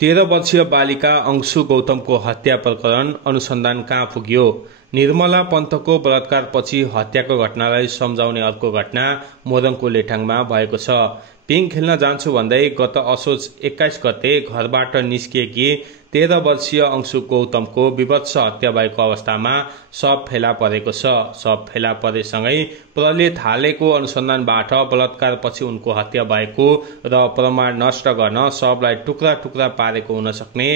13 वर्षीय बालिका अंशु गौतमको हत्या प्रकरण अनुसन्धान कहाँ पुग्यो? निर्मला पन्तको बलात्कारपछि हत्याको घटनालाई सम्झाउने अर्को घटना मोरङको लेटाङमा भएको छ। पिङ खेल्न जान्छु भन्दै गत असोज 21 गते घरबाट निस्किएकी 13 वर्षीय अंशु गौतमको विभत्स हत्या भएको अवस्थामा शव फेला परेको छ। शव फेला परेसँगै प्रहरीले थालेको अनुसन्धानबाट बलात्कारपछि उनको हत्या भएको र प्रमाण नष्ट गर्न शवलाई टुक्रा टुक्रा पारेको हुन सक्ने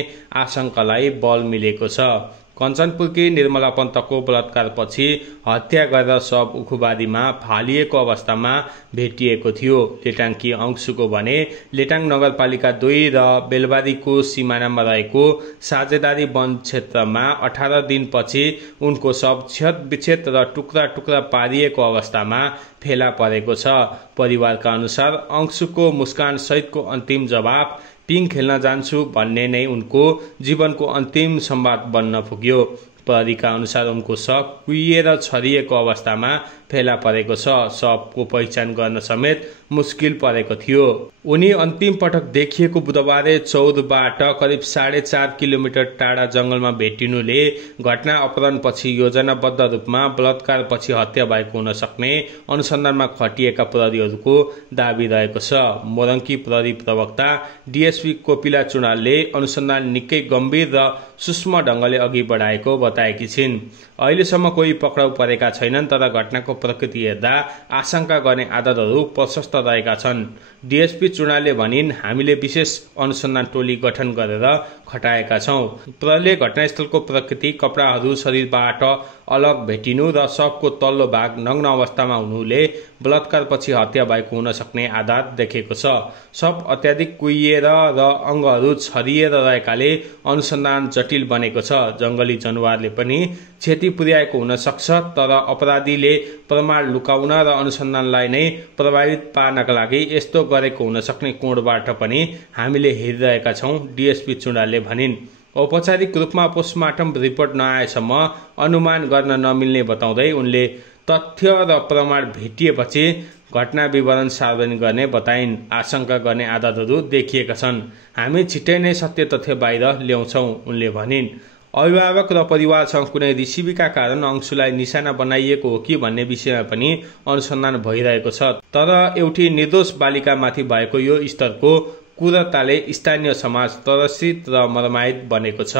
आशंकालाई बल मिलेको छ। कञ्चनपुरकी निर्मला पन्तको बलात्कारपछि हत्या गरेर शव उखुबारीमा फालिएको अवस्थामा भेटिएको थियो। लेटाङकी अंशुको भने लेटाङ नगरपालिका 2 र बेलबारीको सिमानामा रहेको साझेदारी वन क्षेत्रमा 18 दिनपछि उनको शव क्षतविक्षत र टुक्रा टुक्रा पारिएको अवस्थामा फेला परेको छ। परिवारका अनुसार अंशुको मुस्कान सहितको अन्तिम जवाब पिङ खेल्न जान्छु भन्ने नै उनको जीवनको अन्तिम संवाद बन्न पुग्यो। प्रहरीका अनुसार उनको शव कुहिएर छरिएको अवस्थामा फेला परेको छ। शवको पहिचान गर्न समेत मुस्किल परेको थियो। उनी अन्तिम पटक देखिएको बुधबारे चौरबाट करिब 4.5 किलोमिटर टाढा जंगलमा भेटिनुले घटना अपहरणपछि योजनाबद्ध रूपमा बलात्कारपछि हत्या भएको हुन सक्ने अनुसन्धानमा खटिएका प्रहरीहरूको दाबी रहेको छ। मोरङकी प्रहरी प्रवक्ता डीएसपी कोपिला चुडालले अनुसन्धान निकै गम्भीर र सूक्ष्म ढंगले अघि बढाएको बताएकी छिन्। अहिलेसम्म कोही पक्राउ परेका छैनन्, तर घटनाको प्रकृति हेर्दा आशंका गर्ने आधारहरू प्रशस्त रहेका छन्। डीएसपी चुडालले भनिन्, हामीले विशेष अनुसन्धान टोली गठन गरेर खटाएका छौं। प्रहरीले घटनास्थलको प्रकृति, कपडाहरू शरीरबाट अलग भेटिनु र शवको तल्लो भाग नग्न अवस्थामा हुनुले बलात्कारपछि हत्या भएको हुन सक्ने आधार देखेको छ। शव अत्याधिक कुहिएर र अंगहरू छरिएर रहेकाले अनुसन्धान जटिल बनेको छ। जंगली जनावरले पनि क्षति पुर्याएको हुन सक्छ, तर अपराधीले प्रमाण लुकाउन र अनुसन्धानलाई नै प्रभावित पार्नका लागि यस्तो गरेको हुन सक्ने कोणबाट पनि हामीले हेरिरहेका छौं, डीएसपी चुडालले भनिन्। औपचारिक रूपमा पोस्टमार्टम रिपोर्ट नआएसम्म अनुमान गर्न नमिल्ने बताउँदै उनले तथ्य र प्रमाण भेटिएपछि घटना विवरण सार्वजनिक गर्ने बताइन्। आशंका गर्ने आधारहरू देखिएका छन्, हामी छिट्टै नै सत्य तथ्य बाहिर ल्याउँछौं, उनले भनिन्। अभिभावक र परिवारसँग कुनै रिसिभीका कारण अंशुलाई निशाना बनाइएको हो कि भन्ने विषयमा पनि अनुसन्धान भइरहेको छ, तर एउटी निर्दोष बालिकामाथि भएको यो स्तरको कुरताले स्थानीय समाज त्रसित र मर्माहित बनेको छ।